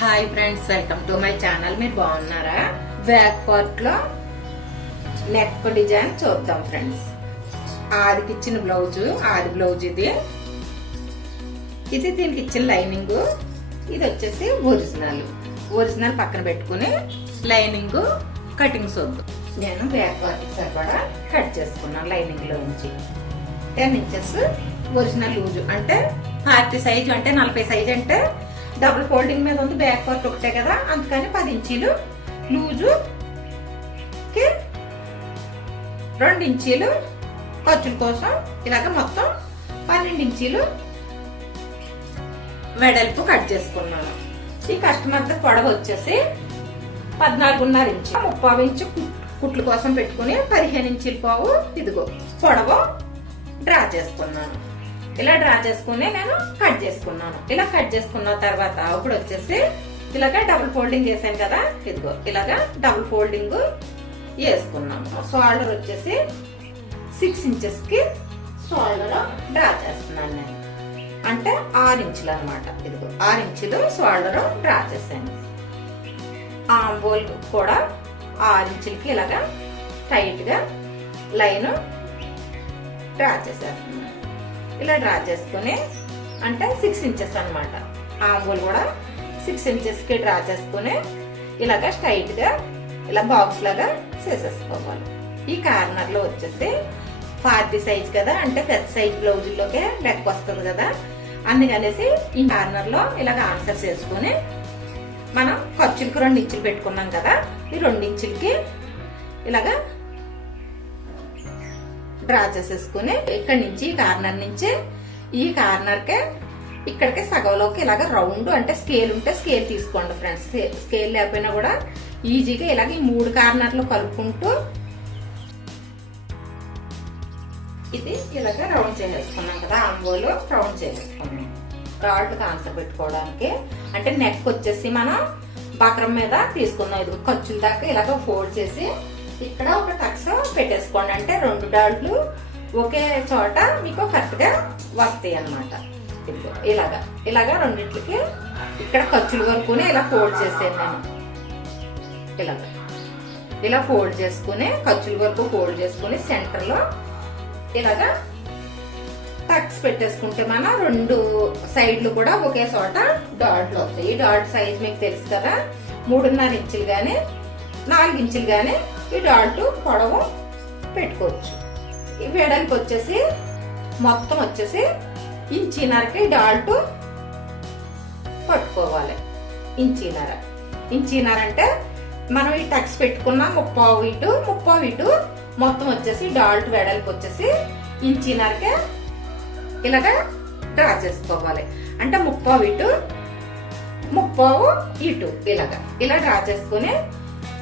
Hi friends, welcome to my channel. మీరు బాగున్నారా? Back part లో నెక్ డిజైన్ చూద్దాం ఫ్రెండ్స్. ఆదికి ఇచ్చిన బ్లౌజ్, ఆది బ్లౌజ్ ఇది దీనికి ఇచ్చిన లైనింగ్. ఇది వచ్చేసి ఒరిజినల్ పక్కన పెట్టుకుని లైనింగ్ కటింగ్స్ వద్దు. నేను బ్యాక్ పార్ట్ సరిపడా కట్ చేసుకున్నాను. లైనింగ్ లో నుంచి 10 ఇంచెస్ ఒరిజినల్ లూజ్ అంటే 40 సైజు అంటే 40 సైజు అంటే డబుల్ ఫోల్డింగ్ మీద ఉంది. బ్యాక్ పార్ట్ ఒకటే కదా, అందుకని 10 ఇంచీలు లూజు 2 ఇంచీలు ఖర్చుల కోసం ఇలాగ మొత్తం 12 ఇంచీలు వెడల్పు కట్ చేసుకున్నాను. ఈ కస్టమర్ పొడవు వచ్చేసి 14.5 ఇంచు, 30 ఇంచు కుట్ల కోసం పెట్టుకుని 15 ఇంచీల పావు ఇదిగో పొడవు డ్రా చేసుకున్నాను. ఇలా డ్రా చేసుకుని నేను కట్ చేసుకున్నాను. ఇలా కట్ చేసుకున్న తర్వాత ఇప్పుడు వచ్చేసి ఇలాగ డబుల్ ఫోల్డింగ్ వేసాను కదా, ఇదిగో ఇలాగా డబుల్ ఫోల్డింగ్ వేసుకున్నాము. షోల్డర్ వచ్చేసి 6 ఇంచెస్ కి షోల్డర్ డ్రా చేస్తున్నాను నేను. అంటే 6 ఇంచులు అనమాట. ఇదిగో 6 ఇంచులు షోల్డర్ డ్రా చేశాను. ఆంబోల్ కూడా 6 ఇంచులకి ఇలాగా టైట్ గా లైన్ డ్రా చేసేస్తున్నాను. ఇలా డ్రా చేసుకుని అంటే 6 ఇంచెస్ అనమాట. ఆంబోల్ కూడా 6 ఇంచెస్ కి డ్రా చేసుకుని ఇలాగా స్ట్రైట్ గా ఇలా బాక్స్ లాగా చేసేసుకోవాలి. ఈ కార్నర్ లో వచ్చేసి 40 సైజ్ కదా, అంటే పెద్ద సైజ్ బ్లౌజుల్లోకే లెక్క వస్తుంది కదా, అందుకనేసి ఈ కార్నర్ లో ఇలాగ ఆన్సర్ చేసుకుని మనం ఖర్చులకు 2 ఇంచులు పెట్టుకున్నాం కదా, ఈ 2 ఇంచులకి ఇలాగా డ్రా చేసేసుకుని ఇక్కడ నుంచి కార్నర్ నుంచి ఈ కార్నర్ కే ఇక్కడికి సగంలోకి ఇలాగ రౌండ్ అంటే స్కేల్ ఉంటే స్కేల్ తీసుకోండి ఫ్రెండ్స్. స్కేల్ లేకపోయినా కూడా ఈజీగా ఇలాగ ఈ 3 కార్నర్లు కలుపుకుంటూ ఇది ఇలాగ రౌండ్ చేసేసుకున్నాం కదా. ఆంబోలు రౌండ్ చేసేసుకున్నాం. రాడ్ ఆన్సర్ పెట్టుకోవడానికి అంటే నెక్ వచ్చేసి మనం బక్రం మీద తీసుకున్నాం. ఇది ఖర్చుల దాకా ఇలాగ ఫోల్డ్ చేసి ఇక్కడ ఒక టక్స్ పెట్టేసుకోండి. అంటే 2 డాట్లు ఒకే చోట మీకు కరెక్ట్ గా వస్తాయి అన్నమాట. ఇలాగా రెండింటికి ఇక్కడ ఖర్చులు వరకునే ఇలా ఫోల్డ్ చేసాను నేను. ఇలా ఫోల్డ్ చేసుకుని ఖర్చుల వరకు ఫోల్డ్ చేసుకుని సెంటర్ లో ఇలాగా టక్స్ పెట్టేసుకుంటే మనం 2 సైడ్లు కూడా ఒకే చోట డాట్లు వస్తాయి. ఈ డాట్ సైజ్ మీకు తెలుసు కదా, 3.5 ఇంచులు గానీ 4 ఇంచులు గానీ ఈ డాట్ పొడవు పెట్టుకోవచ్చు. ఈ వెడల్పు వచ్చేసి మొత్తం వచ్చేసి 1.5 ఇంచుకి డాట్ పట్టుకోవాలి. 1.5 ఇంచు అంటే మనం ఈ టక్స్ పెట్టుకున్న 30 ఇటు మొత్తం వచ్చేసి డాట్ వెడల్పు వచ్చేసి 1.5 ఇంచుకి ఇలాగా డ్రా చేసుకోవాలి. అంటే 30 ఇటు 30 ఇటు ఇలా డ్రా చేసుకుని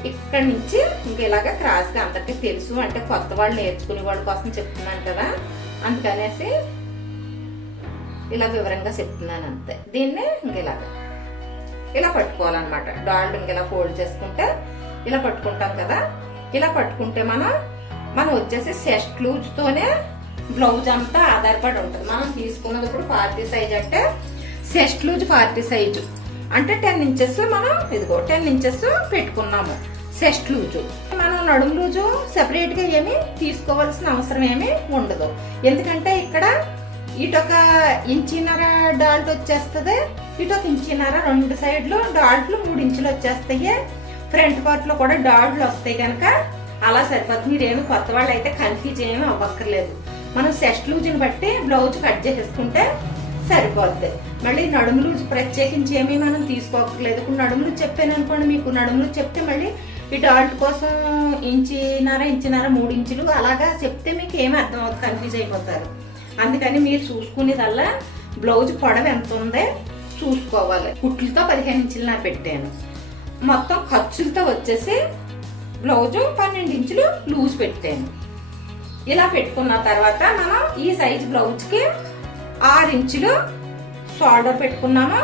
ఇక్కడ నుంచి ఇంక ఇలాగా క్రాస్ గా అందరికి తెలుసు, అంటే కొత్త వాళ్ళు నేర్చుకునే వాళ్ళ కోసం చెప్తున్నాను కదా, అందుకనేసి ఇలా వివరంగా చెప్తున్నాను అంతే. దీన్ని ఇంక ఇలా పట్టుకోవాలన్నమాట. డాల్డ్ ఇంక ఇలా ఫోల్డ్ చేసుకుంటే ఇలా పట్టుకుంటాం కదా. ఇలా పట్టుకుంటే మనం వచ్చేసి చెస్ట్ లూజ్ తోనే బ్లౌజ్ అంతా ఆధారపడి ఉంటుంది. మనం తీసుకున్నప్పుడు 40 సైజ్ అంటే చెస్ట్ లూజ్ 40 సైజు అంటే 10 ఇంచెస్ మనం ఇదిగో 10 ఇంచెస్ పెట్టుకున్నాము చెస్ట్ లూజు. మనం నడుము లూజు సెపరేట్ గా ఏమి తీసుకోవాల్సిన అవసరం ఏమి ఉండదు. ఎందుకంటే ఇక్కడ ఇటొక 1.5 ఇంచు డాల్ట్ వచ్చేస్తుంది, ఇటొక 1.5 ఇంచు 2 సైడ్లు డాల్ట్లు 3 ఇంచులు వచ్చేస్తాయి. ఫ్రంట్ పార్ట్ లో కూడా డాల్ట్లు వస్తాయి కనుక అలా సరిపోతుంది. మీరేమి కొత్త వాళ్ళు అయితే కన్ఫ్యూజ్ ఏమి అవ్వక్కర్లేదు. మనం చెస్ట్ లూజుని బట్టి బ్లౌజ్ కట్ చేసేసుకుంటే సరిపోద్ది. మళ్ళీ నడుము లూజ్ ప్రత్యేకించి ఏమీ మనం తీసుకోకర్లేదు. ఇప్పుడు నడుము లూజ్ చెప్పాను అనుకోండి, మీకు నడుము లూజ్ చెప్తే మళ్ళీ ఈ డాల్ట్ కోసం 1.5 ఇంచు 3 ఇంచులు అలాగా చెప్తే మీకు ఏమి అర్థం అవుతుంది, కన్ఫ్యూజ్ అయిపోతారు. అందుకని మీరు చూసుకునేదల్లా బ్లౌజ్ పొడవు ఎంత ఉందో చూసుకోవాలి. కుట్లతో 15 ఇంచులు పెట్టాను. మొత్తం ఖర్చులతో వచ్చేసి బ్లౌజ్ 12 ఇంచులు లూజ్ పెట్టాను. ఇలా పెట్టుకున్న తర్వాత మనం ఈ సైజ్ బ్లౌజ్ కి 6 ఇంచులు షోల్డర్ పెట్టుకున్నాము,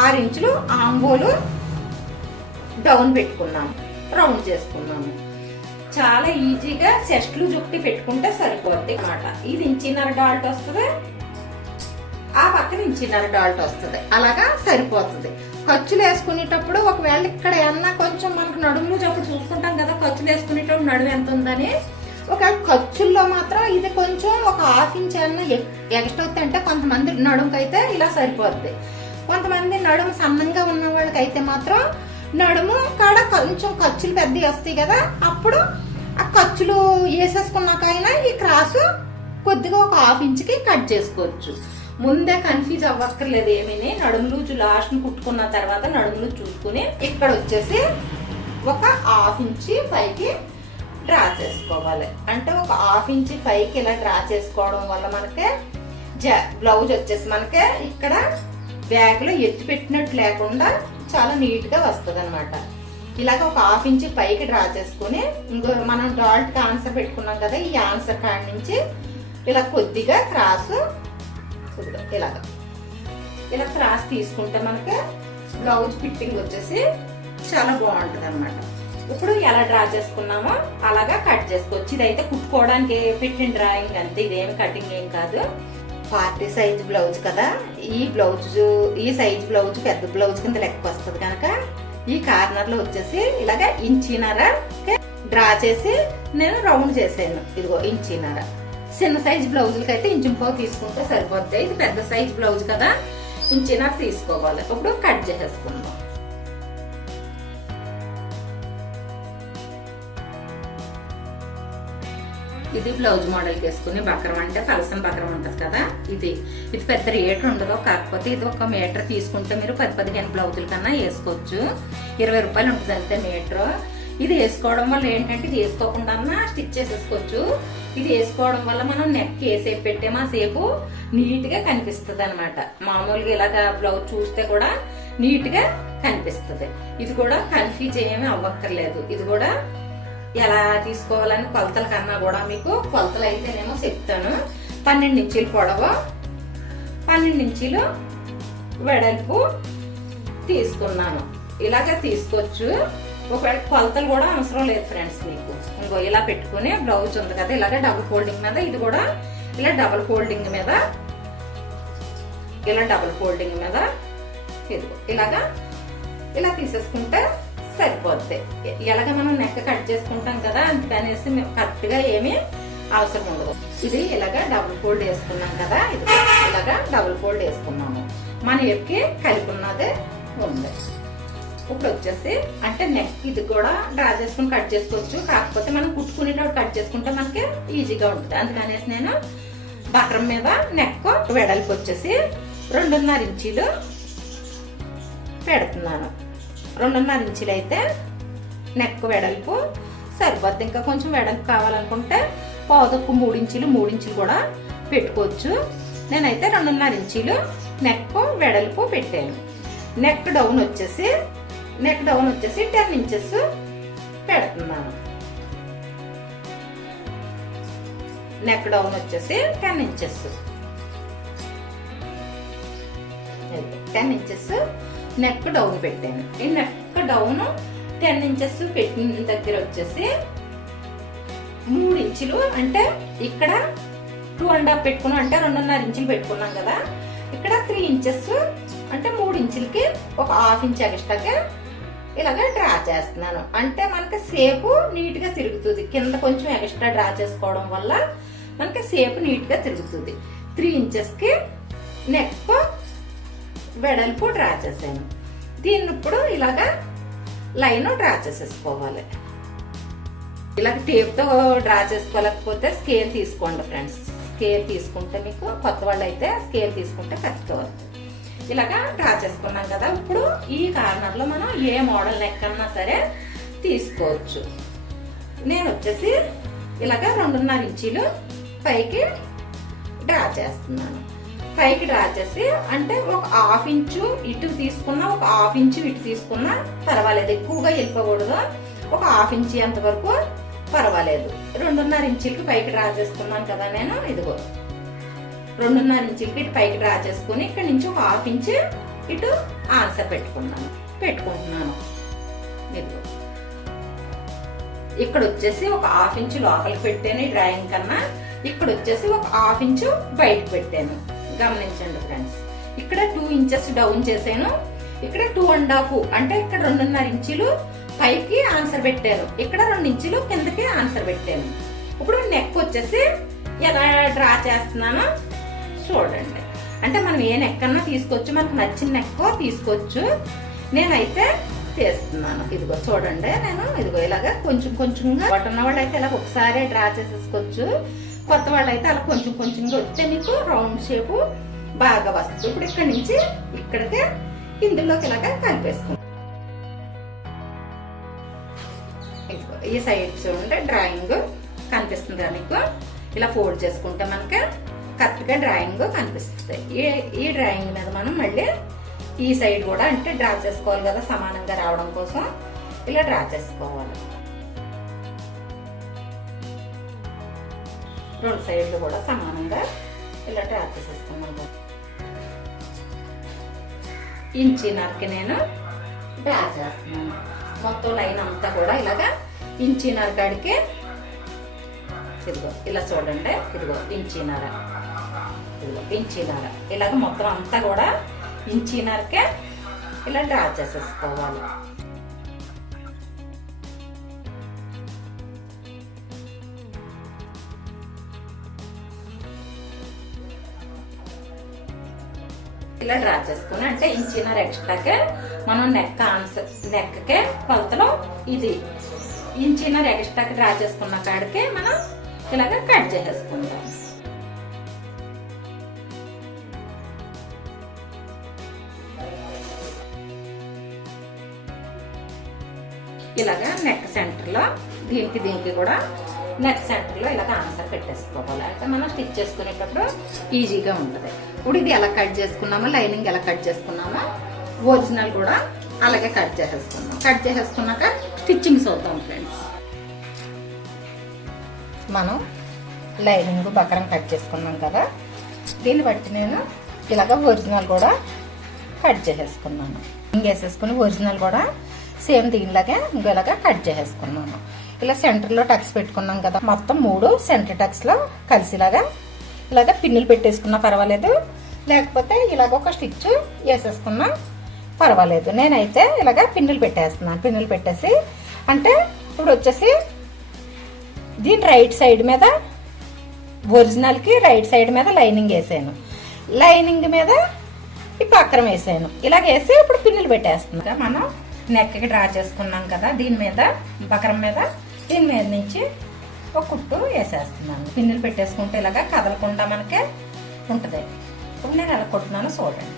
6 ఇంచులు ఆంబోలు డౌన్ పెట్టుకున్నాము, రౌండ్ చేసుకున్నాము. చాలా ఈజీగా చెస్ట్ లూజ్ ఒకటి పెట్టుకుంటే సరిపోద్ది అన్నమాట. ఇది 1.5 ఇంచు డాల్ట్ వస్తుంది, ఆ పక్కన 1.5 ఇంచు డాల్ట్ వస్తుంది. అలాగా సరిపోతుంది. ఖర్చులు వేసుకునేటప్పుడు ఒకవేళ ఇక్కడ ఏమన్నా కొంచెం మనకు నడుములు అప్పుడు చూసుకుంటాం కదా, ఖర్చులు వేసుకునేటప్పుడు నడుము ఎంత ఉందని. ఒక ఖర్చుల్లో మాత్రం ఇది కొంచెం ఒక ½ ఇంచ్ అన్న ఎక్స్ట్రా అవుతుంది. అంటే కొంతమంది నడుముకైతే ఇలా సరిపోద్ది, కొంతమంది నడుము సన్నంగా ఉన్న వాళ్ళకైతే మాత్రం నడుము కాడ కొంచెం ఖర్చులు పెద్దవి వస్తాయి కదా, అప్పుడు ఆ ఖర్చులు వేసేసుకున్నాకైనా ఈ క్రాసు కొద్దిగా ఒక ½ ఇంచ్కి కట్ చేసుకోవచ్చు. ముందే కన్ఫ్యూజ్ అవ్వక్కర్లేదు ఏమీ. నడుము లూజు లాస్ట్ కుట్టుకున్న తర్వాత నడుము లూజు చూసుకుని ఇక్కడ వచ్చేసి ఒక ½ ఇంచ్ పైకి డ్రా చేసుకోవాలి. అంటే ఒక ½ ఇంచ్ పైకి ఇలా డ్రా చేసుకోవడం వల్ల మనకి బ్లౌజ్ వచ్చేసి మనకి ఇక్కడ బ్యాగ్ లో ఎత్తి పెట్టినట్టు లేకుండా చాలా నీట్ గా వస్తుంది అనమాట. ఇలాగ ఒక ½ ఇంచ్ పైకి డ్రా చేసుకుని ఇంకో మనం డాల్ట్ కి ఆన్సర్ పెట్టుకున్నాం కదా, ఈ ఆన్సర్ కాడ నుంచి ఇలా కొద్దిగా క్రాస్ ఇలా క్రాస్ తీసుకుంటే మనకి బ్లౌజ్ ఫిట్టింగ్ వచ్చేసి చాలా బాగుంటుంది అనమాట. ఇప్పుడు ఎలా డ్రా చేసుకున్నామో అలాగా కట్ చేసుకోవచ్చు. ఇదైతే కుట్టుకోవడానికి పెట్టిన డ్రాయింగ్ అంతే, ఇదేమి కటింగ్ ఏం కాదు. పార్టీ సైజ్ బ్లౌజ్ కదా, ఈ సైజ్ బ్లౌజ్ పెద్ద బ్లౌజ్ కింద లెక్క వస్తుంది కనుక ఈ కార్నర్ లో వచ్చేసి ఇలాగ ఇంచిన్నర డ్రా చేసి నేను రౌండ్ చేసాను. ఇదిగో ఇంచిన్నర. చిన్న సైజ్ బ్లౌజులకి అయితే ఇంచుంపావు తీసుకుంటే సరిపోద్ది. ఇది పెద్ద సైజ్ బ్లౌజ్ కదా, ఇంచిన్నర తీసుకోవాలి. ఇప్పుడు కట్ చేసేసుకుందాం. ఇది బ్లౌజ్ మోడల్ వేసుకుని బక్రం అంటే పలసన బక్రం ఉంటది కదా, ఇది పెద్ద రేట్ ఉండదు. కాకపోతే ఇది 1 మీటర్ తీసుకుంటే మీరు 10-15 బ్లౌజుల కన్నా వేసుకోవచ్చు. 20 రూపాయలు ఉంటుంది అంతే మీటర్. ఇది వేసుకోవడం వల్ల ఏంటంటే ఇది వేసుకోకుండా స్టిచ్ చేసేసుకోవచ్చు. ఇది వేసుకోవడం వల్ల మనం నెక్ ఏ సేపు పెట్టామో ఆ సేపు నీట్ గా కనిపిస్తుంది అనమాట. మామూలుగా ఇలాగా బ్లౌజ్ చూస్తే కూడా నీట్ గా కనిపిస్తుంది. ఇది కూడా కన్ఫ్యూజ్ ఏమీ అవ్వక్కర్లేదు. ఇది కూడా ఎలా తీసుకోవాలని కొలతల కన్నా కూడా మీకు కొలతలు అయితేనేమో చెప్తాను. 12 ఇంచీలు పొడవు, 12 ఇంచీలు వెడల్పు తీసుకున్నాను. ఇలాగే తీసుకోవచ్చు. ఒకవేళ కొలతలు కూడా అవసరం లేదు ఫ్రెండ్స్ మీకు. ఇంకో ఇలా పెట్టుకుని బ్లౌజ్ ఉంది కదా, ఇలాగే డబుల్ ఫోల్డింగ్ మీద, ఇది కూడా ఇలా డబుల్ ఫోల్డింగ్ మీద, ఇలాగా ఇలా తీసేసుకుంటే సరిపోద్ది. ఎలాగ మనం నెక్ కట్ చేసుకుంటాం కదా, అందుకనేసి మేము కరెక్ట్ గా ఏమీ అవసరం ఉండదు. ఇది ఇలాగా డబుల్ ఫోల్డ్ వేసుకున్నాం కదా, ఇది ఇలాగా డబుల్ ఫోల్డ్ వేసుకున్నాము. మన ఎక్కి కలిపి ఉన్నదే ఉంది. ఇప్పుడు వచ్చేసి అంటే నెక్ ఇది కూడా డ్రా చేసుకుని కట్ చేసుకోవచ్చు. కాకపోతే మనం కుట్టుకునేటప్పుడు కట్ చేసుకుంటే మనకి ఈజీగా ఉంటుంది. అందుకనేసి నేను బక్రం మీద నెక్ వెడల్పు వచ్చేసి 2.5 ఇంచీలు పెడుతున్నాను. 2.5 ఇంచీలు అయితే నెక్ వెడల్పు సరిపోద్ది. ఇంకా కొంచెం వెడల్పు కావాలనుకుంటే పావుతక్కువ 3 ఇంచీలు కూడా పెట్టుకోవచ్చు. నేనైతే 2.5 ఇంచీలు నెక్ వెడల్పు పెట్టాను. నెక్ డౌన్ వచ్చేసి 10 ఇంచెస్ పెడుతున్నాను. నెక్ డౌన్ వచ్చేసి 10 ఇంచెస్ నెక్ డౌన్ పెట్టాను. ఈ నెక్ డౌన్ 10 ఇంచెస్ పెట్టిన దగ్గర వచ్చేసి 3 ఇంచులు అంటే ఇక్కడ 2.5 పెట్టుకున్నాం, అంటే 2.5 ఇంచులు పెట్టుకున్నాం కదా, ఇక్కడ 3 ఇంచెస్ అంటే 3 ఇంచులకి ఒక ½ ఇంచ్ ఎక్స్ట్రాగా ఇలాగ డ్రా చేస్తున్నాను. అంటే మనకి సేపు నీట్ గా తిరుగుతుంది. కింద కొంచెం ఎక్స్ట్రా డ్రా చేసుకోవడం వల్ల మనకి సేపు నీట్ గా తిరుగుతుంది. 3 ఇంచెస్ కి నెక్ వెడల్పు డ్రా చేశాను. దీన్ని ఇప్పుడు ఇలాగా లైన్ డ్రా చేసేసుకోవాలి. ఇలా టేప్ తో డ్రా చేసుకోలేకపోతే స్కేల్ తీసుకోండి ఫ్రెండ్స్. స్కేల్ తీసుకుంటే మీకు కొత్త వాళ్ళు అయితే స్కేల్ తీసుకుంటే కరెక్ట్ అవుతుంది. ఇలాగా డ్రా చేసుకున్నాం కదా, ఇప్పుడు ఈ కార్నర్ లో మనం ఏ మోడల్ నెక్ అన్నా సరే తీసుకోవచ్చు. నేను వచ్చేసి ఇలాగా 2.5 ఇంచీలు పైకి డ్రా చేస్తున్నాను. పైకి డ్రా చేసి అంటే ఒక ½ ఇంచు ఇటు తీసుకున్నా, ఒక ½ ఇంచు ఇటు తీసుకున్నా పర్వాలేదు. ఎక్కువగా వెళ్ళిపోకూడదు. ఒక ½ ఇంచు అంత వరకు పర్వాలేదు. 2.5 ఇంచీలకి పైకి డ్రా చేసుకున్నాను కదా నేను. ఇదిగో 2.5 ఇంచీలకి ఇటు పైకి డ్రా చేసుకుని ఇక్కడ నుంచి ఒక ½ ఇంచు ఇటు ఆన్సర్ పెట్టుకుంటున్నాను. ఇదిగో ఇక్కడ వచ్చేసి ఒక ½ ఇంచు లోపలికి పెట్టాను డ్రాయింగ్ కన్నా. ఇక్కడ వచ్చేసి ఒక ½ ఇంచు బయటకు పెట్టాను. గమనించండి ఫ్రెండ్స్. ఇక్కడ 2 ఇంచెస్ డౌన్ చేశాను, ఇక్కడ 2.5 అంటే ఇక్కడ 2.5 ఇంచులు పైకి ఆన్సర్ పెట్టాను, ఇక్కడ 2 ఇంచులు కిందకి ఆన్సర్ పెట్టాను. ఇప్పుడు నెక్ వచ్చేసి ఎలా డ్రా చేస్తున్నానో చూడండి. అంటే మనం ఏ నెక్ అన్నా తీసుకోవచ్చు, మనకు నచ్చిన నెక్ తీసుకోవచ్చు. నేనైతే తీస్తున్నాను. ఇదిగో చూడండి, నేను ఇదిగో ఇలాగా కొంచెం కొంచెంగా ఉన్న వాళ్ళు అయితే ఇలా ఒకసారి డ్రా చేసేసుకోవచ్చు. కొత్త వాళ్ళు అయితే అలా కొంచెం కొంచెంగా వస్తే మీకు రౌండ్ షేప్ బాగా వస్తుంది. ఇప్పుడు ఇక్కడ నుంచి ఇక్కడికి ఇందులోకి ఇలాగా కలిపేసుకుంటాం. ఈ సైడ్ చూడండి డ్రాయింగ్ కనిపిస్తుంది కదా మీకు. ఇలా ఫోల్డ్ చేసుకుంటే మనకి కరెక్ట్ గా డ్రాయింగ్ కనిపిస్తుంది. ఈ డ్రాయింగ్ మీద మనం మళ్ళీ ఈ సైడ్ కూడా అంటే డ్రా చేసుకోవాలి కదా, సమానంగా రావడం కోసం ఇలా డ్రా చేసుకోవాలి. 2 సైడ్లు కూడా సమానంగా ఇలా డ్రా చేసేసుకున్నాను. ఇంచిన్నరకి నేను డ్రా చేస్తున్నాను. మొత్తం లైన్ అంతా కూడా ఇలాగా ఇంచిన్నర కాడికి ఇదిగో ఇలా చూడండి. ఇదిగో ఇంచిన్నర, ఇదిగో ఇంచిన్నర, ఇలాగ మొత్తం అంతా కూడా ఇంచిన్నరకే ఇలా డ్రా చేసేసుకోవాలి. ఇలా డ్రా చేసుకుని అంటే ఇంచిన్నర ఎక్స్ట్రాకే మనం నెక్కే కొలతలో ఇది ఇంచిన్నర ఎక్స్ట్రాకి డ్రా చేసుకున్న కాడికి మనం ఇలాగ కట్ చేసేసుకుంటాం. ఇలాగా నెక్ సెంటర్ లో దీనికి కూడా నెక్ సెంటర్ లో ఇలాగ ఆన్సర్ పెట్టేసుకోవాలి. అంటే మనం స్టిచ్ చేసుకునేటప్పుడు ఈజీగా ఉంటుంది. ఇప్పుడు ఇది ఎలా కట్ చేసుకున్నామో, లైనింగ్ ఎలా కట్ చేసుకున్నామో ఒరిజినల్ కూడా అలాగే కట్ చేసేసుకున్నాం. కట్ చేసేసుకున్నాక స్టిచ్చింగ్ చూద్దాం ఫ్రెండ్స్. మనం లైనింగ్ బకరం కట్ చేసుకున్నాం కదా, దీన్ని బట్టి నేను ఇలాగ ఒరిజినల్ కూడా కట్ చేసేసుకున్నాను. ఇంకేసేసుకుని ఒరిజినల్ కూడా సేమ్ దీనిలాగే ఇంకోలాగా కట్ చేసేసుకున్నాను. ఇలా సెంటర్లో టక్స్ పెట్టుకున్నాం కదా, మొత్తం 3 సెంటర్ టక్స్లో కలిసిలాగా ఇలాగ పిన్నులు పెట్టేసుకున్నా పర్వాలేదు, లేకపోతే ఇలాగ ఒక స్టిచ్ వేసేసుకున్నా పర్వాలేదు. నేనైతే ఇలాగ పిన్నులు పెట్టేస్తున్నాను. పిన్నులు పెట్టేసి అంటే ఇప్పుడు వచ్చేసి దీని రైట్ సైడ్ మీద ఒరిజినల్కి రైట్ సైడ్ మీద లైనింగ్ వేసాను, లైనింగ్ మీద ఈ బక్రం వేసాను. ఇలాగ వేసి ఇప్పుడు పిన్నులు పెట్టేస్తున్నాను. మనం నెక్కి డ్రా చేసుకున్నాం కదా, దీని మీద బకరం మీద దీని మీద నుంచి ఒక కుట్టు వేసేస్తున్నాను. పిన్నులు పెట్టేసుకుంటే ఇలాగా కదలకుండా మనకే ఉంటుంది. ఇప్పుడు నేను ఎలా కుట్టున్నాను చూడండి.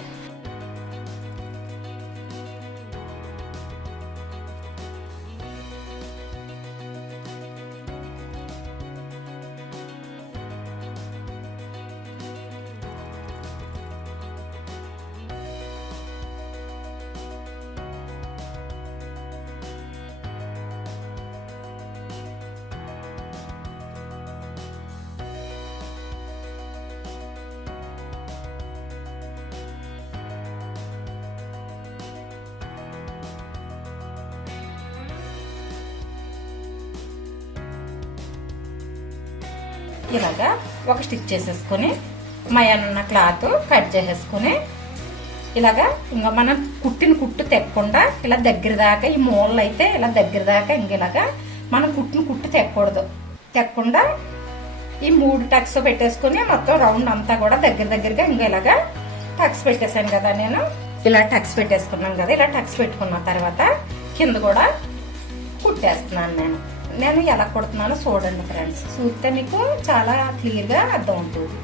ఇలాగా ఒక స్టిచ్ చేసేసుకుని మయానున్న క్లాత్ కట్ చేసేసుకుని ఇలాగా ఇంకా మనం కుట్టిన కుట్టు తెక్కకుండా ఇలా దగ్గర దాకా ఈ మూలలు అయితే ఇలా దగ్గర దాకా ఇంక ఇలాగా మనం కుట్టిన కుట్టు తెక్కకుండా ఈ 3 టక్స్ పెట్టేసుకుని మొత్తం రౌండ్ అంతా కూడా దగ్గరగా ఇంకా ఇలాగా టక్స్ పెట్టేశాను కదా. నేను ఇలా టక్స్ పెట్టేసుకున్నాను కదా. ఇలా టక్స్ పెట్టుకున్న తర్వాత కింద కూడా కుట్టేస్తున్నాను. నేను ఎలా కుడుతున్నానో చూడండి ఫ్రెండ్స్. చూస్తే మీకు చాలా క్లియర్గా అర్థం అవుతుంది.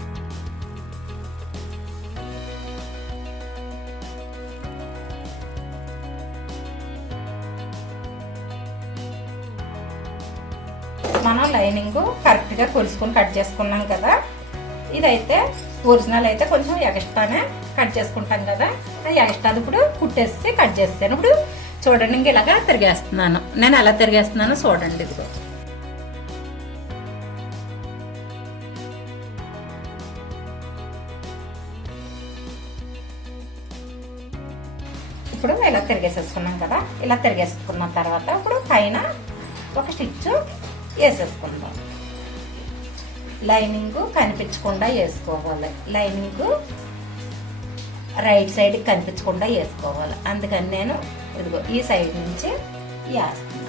మనం లైనింగ్ కరెక్ట్గా కొలుసుకొని కట్ చేసుకున్నాం కదా. ఇదైతే ఒరిజినల్ అయితే కొంచెం ఎక్స్ట్రానే కట్ చేసుకుంటాం కదా. ఎక్స్ట్రాది ఇప్పుడు కుట్టేసి కట్ చేస్తాను. ఇప్పుడు చూడండి ఇంక ఇలాగా తిరిగేస్తున్నాను. నేను ఎలా తిరిగేస్తున్నానో చూడండి. ఇదిగో ఇప్పుడు ఇలా తిరిగేసేసుకున్నాం కదా. ఇలా తిరిగేసుకున్న తర్వాత ఇప్పుడు పైన ఒక స్టిచ్ వేసేసుకుందాం. లైనింగ్ కనిపించకుండా వేసుకోవాలి. లైనింగ్ రైట్ సైడ్ కనిపించకుండా వేసుకోవాలి. అందుకని నేను ఇదిగో ఈ సైడ్ నుంచి వేస్తున్నాను.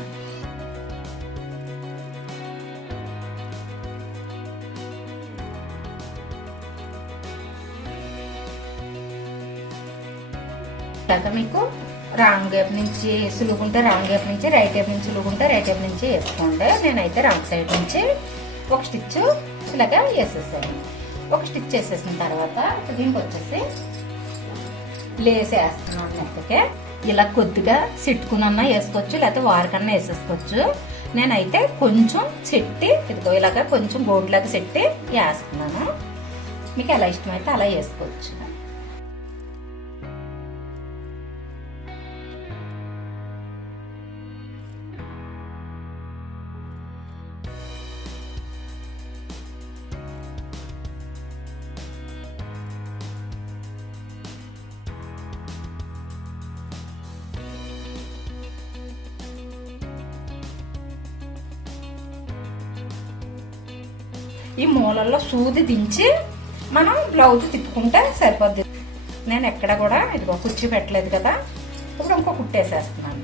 మీకు రాంగ్ వైపు నుంచి సులుగుంటే రాంగ్ వైపు నుంచి, రైట్ వైపు నుంచి సులుగుంటే రైట్ వైపు నుంచి వేసుకోండి. నేనైతే రాంగ్ సైడ్ నుంచి ఒక స్టిచ్ ఇలాగా వేసేసాను. ఒక స్టిచ్ వేసేసిన తర్వాత దీనికి వచ్చేసి లేస్ వేస్తున్నాను. నెక్కకే ఇలా కొద్దిగా సిట్టుకున్నా వేసుకోవచ్చు, లేకపోతే వారికన్నా వేసేసుకోవచ్చు. నేనైతే కొంచెం సెట్టి ఇదిగో ఇలాగా కొంచెం గోడ్లాగా సెట్టి వేస్తున్నాను. మీకు ఎలా ఇష్టమైతే అలా వేసుకోవచ్చు. ఈ మూలల్లో సూది దించి మనం బ్లౌజ్ తిప్పుకుంటే సరిపోద్ది. నేను ఎక్కడ కూడా ఇదిగో కుర్చీ పెట్టలేదు కదా, ఇప్పుడు ఇంకో కుట్టేసేస్తున్నాను.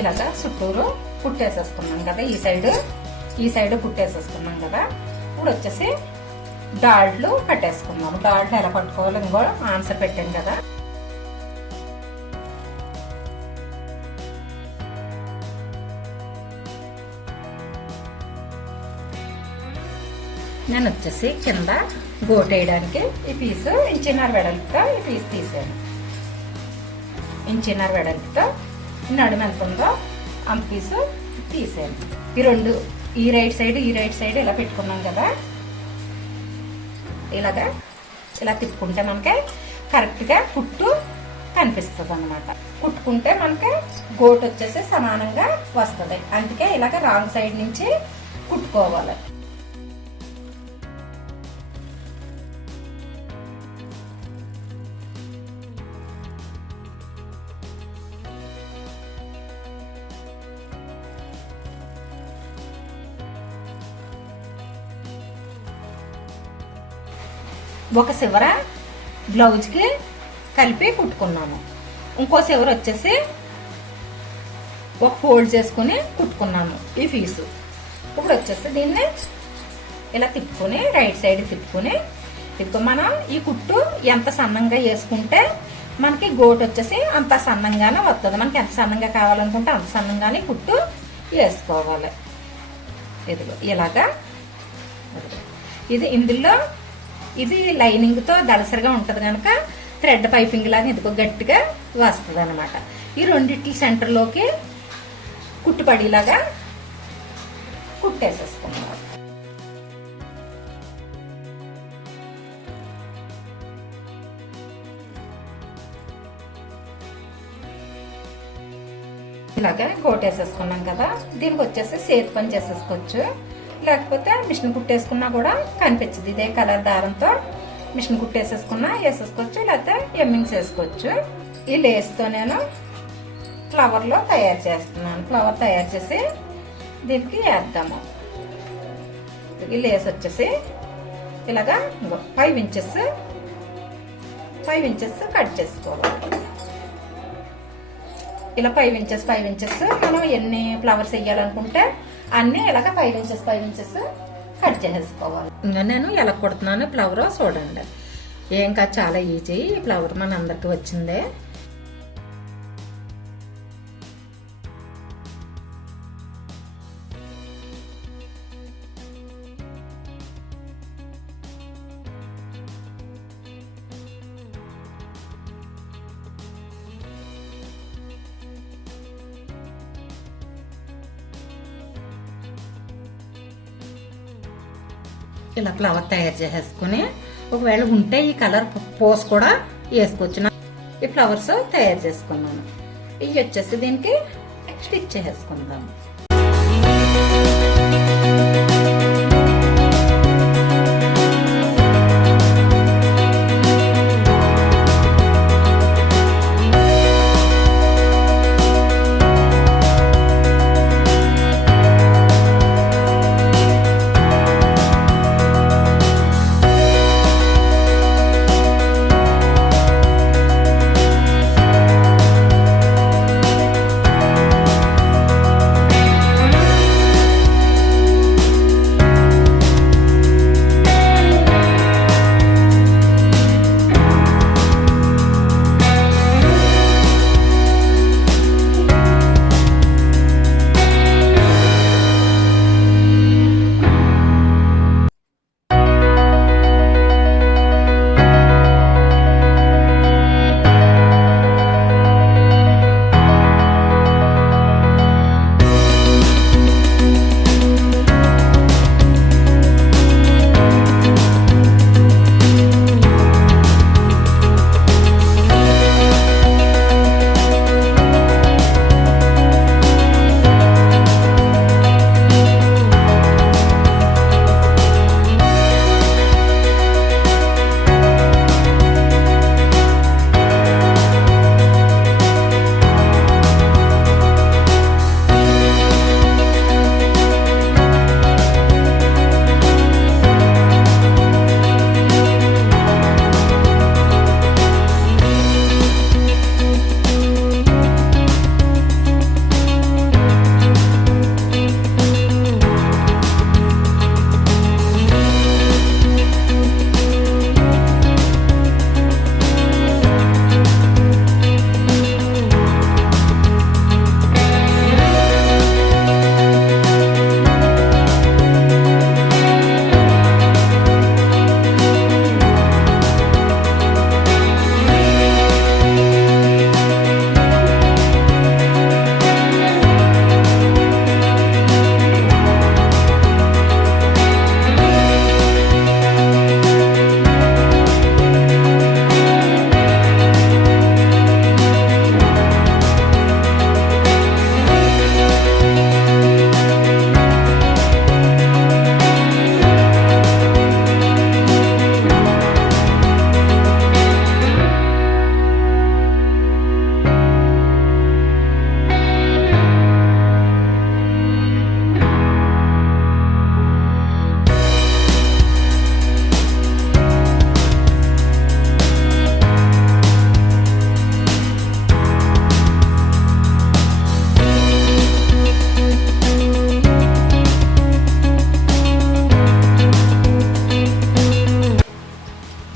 ఇలాగా చుట్టూరు కుట్టేసేసుకున్నాం కదా, ఈ సైడ్ కుట్టేసేసుకున్నాం కదా. ఇప్పుడు వచ్చేసి డాళ్ళు కట్టేసుకున్నాము. డాళ్ళు ఎలా పట్టుకోవాలి ఇంకో ఆన్సర్ పెట్టాను కదా. నేను వచ్చేసి కింద గోటేయడానికి ఈ పీసు ఇంచిన్నర వెడల్పుతో ఈ పీస్ తీసాను. ఇంచిన్నర వెడల్పుతో నడుము ఎంత ఉందో అంత పీసు తీసాను. ఈ రెండు ఈ రైట్ సైడ్ ఇలా పెట్టుకున్నాం కదా. ఇలా తిప్పుకుంటే మనకి కరెక్ట్గా కుట్టు కనిపిస్తుంది అన్నమాట. కుట్టుకుంటే మనకి గోటు వచ్చేసి సమానంగా వస్తుంది. అందుకే ఇలాగ రాంగ్ సైడ్ నుంచి కుట్టుకోవాలి. ఒక చివర బ్లౌజ్కి కలిపి కుట్టుకున్నాము. ఇంకో చివర వచ్చేసి ఒక ఫోల్డ్ చేసుకుని కుట్టుకున్నాము ఈ పీసు. ఇప్పుడు వచ్చేసి దీన్ని ఇలా తిప్పుకొని రైట్ సైడ్ తిప్పుకొని మనం ఈ కుట్టు ఎంత సన్నంగా వేసుకుంటే మనకి గోటు వచ్చేసి అంత సన్నంగానే వస్తుంది. మనకి ఎంత సన్నంగా కావాలనుకుంటే అంత సన్నంగానే కుట్టు వేసుకోవాలి. ఇదిగో ఇలాగా ఇందులో ఇది లైనింగ్తో దళసరిగా ఉంటుంది కనుక థ్రెడ్ పైపింగ్ లాగా ఇదిగో గట్టిగా వస్తుంది అనమాట. ఈ రెండిట్ల సెంటర్లోకి కుట్టుపడిలాగా కుట్టేసేసుకున్నాం. ఇలాగా కోటేసేసుకున్నాం కదా. దీనికి వచ్చేసి చేతి పని చేసేసుకోవచ్చు, లేకపోతే మిషన్ కుట్టేసుకున్నా కూడా కనిపించదు. ఇదే కలర్ దారంతో మిషన్ కుట్టేసేసుకున్నా వేసేసుకోవచ్చు, లేకపోతే ఎమ్మింగ్స్ వేసుకోవచ్చు. ఈ లేస్తో నేను ఫ్లవర్లో తయారు చేస్తున్నాను. ఫ్లవర్ తయారు చేసి దీనికి వేద్దాము. ఈ లేస్ వచ్చేసి ఇలాగా 5 ఇంచెస్ కట్ చేసుకోవాలి. ఇలా 5 ఇంచెస్ మనం ఎన్ని ఫ్లవర్స్ వేయాలనుకుంటే అన్నీ ఇలాగ 5 ఇంచెస్ కట్ చేసేసుకోవాలి. ఇంకా నేను ఎలా కొడుతున్నాను ఫ్లవర్ చూడండి. ఏం కాదు, చాలా ఈజీ. ఈ ఫ్లవర్ మన అందరికి వచ్చిందే. ఇలా ఫ్లవర్ తయారు చేసేసుకుని ఒకవేళ ఉంటే ఈ కలర్ పోస్ కూడా వేసుకోవచ్చు. ఈ ఫ్లవర్స్ తయారు చేసుకున్నాను. ఇవి వచ్చేసి దీనికి స్టిచ్ చేసుకుందాము.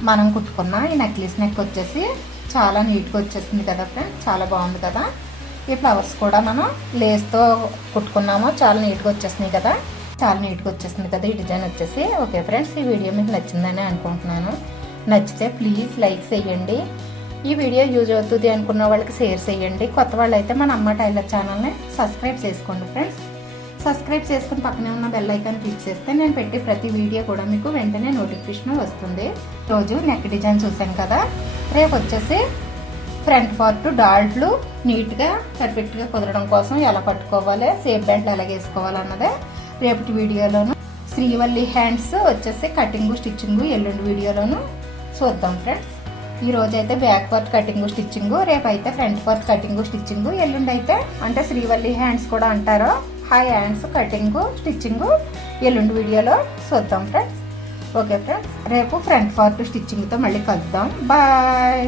మనం కుట్టుకున్న ఈ నెక్లెస్ నెక్ వచ్చేసి చాలా నీట్గా వచ్చేసింది కదా ఫ్రెండ్స్, చాలా బాగుంది కదా. ఈ ఫ్లవర్స్ కూడా మనం లేస్తో కుట్టుకున్నాము, చాలా నీట్గా వచ్చేసినాయి కదా, చాలా నీట్గా వచ్చేసింది కదా ఈ డిజైన్ వచ్చేసి. ఓకే ఫ్రెండ్స్, ఈ వీడియో మీకు నచ్చిందని అనుకుంటున్నాను. నచ్చితే ప్లీజ్ లైక్ చేయండి. ఈ వీడియో యూజ్ అవుతుంది అనుకున్న వాళ్ళకి షేర్ చేయండి. కొత్త వాళ్ళు అయితే మన అమ్మ టైలర్ ఛానల్ని సబ్స్క్రైబ్ చేసుకోండి ఫ్రెండ్స్. సబ్స్క్రైబ్ చేసుకుని పక్కనే ఉన్న బెల్ ఐకాన్ క్లిక్ చేస్తే నేను పెట్టే ప్రతి వీడియో కూడా మీకు వెంటనే నోటిఫికేషన్ వస్తుంది. రోజు నెక్ డిజైన్ చూసాను కదా, రేపు వచ్చేసి ఫ్రంట్ పార్ట్ డాల్ట్లు నీట్గా పర్ఫెక్ట్గా కుదరడం కోసం ఎలా పట్టుకోవాలి, సేఫ్ బెల్ట్లు ఎలా వేసుకోవాలన్నదే రేపటి వీడియోలోను. శ్రీవల్లి హ్యాండ్స్ వచ్చేసి కటింగ్ స్టిచ్చింగ్ ఎల్లుండి వీడియోలోను చూద్దాం ఫ్రెండ్స్. ఈ రోజు అయితే బ్యాక్ పార్ట్ కటింగ్ స్టిచ్చింగ్, రేపు అయితే ఫ్రంట్ పార్ట్ కటింగ్ స్టిచ్చింగ్, ఎల్లుండి అయితే అంటే శ్రీవల్లి హ్యాండ్స్ కూడా అంటారు హై హ్యాండ్స్ కటింగ్ స్టిచ్చింగ్ ఎల్లుండి వీడియోలో చూద్దాం ఫ్రెండ్స్. ఓకే ఫ్రెండ్స్, రేపు ఫ్రంట్ పార్ట్ స్టిచ్చింగ్తో మళ్ళీ కలుద్దాం. బాయ్.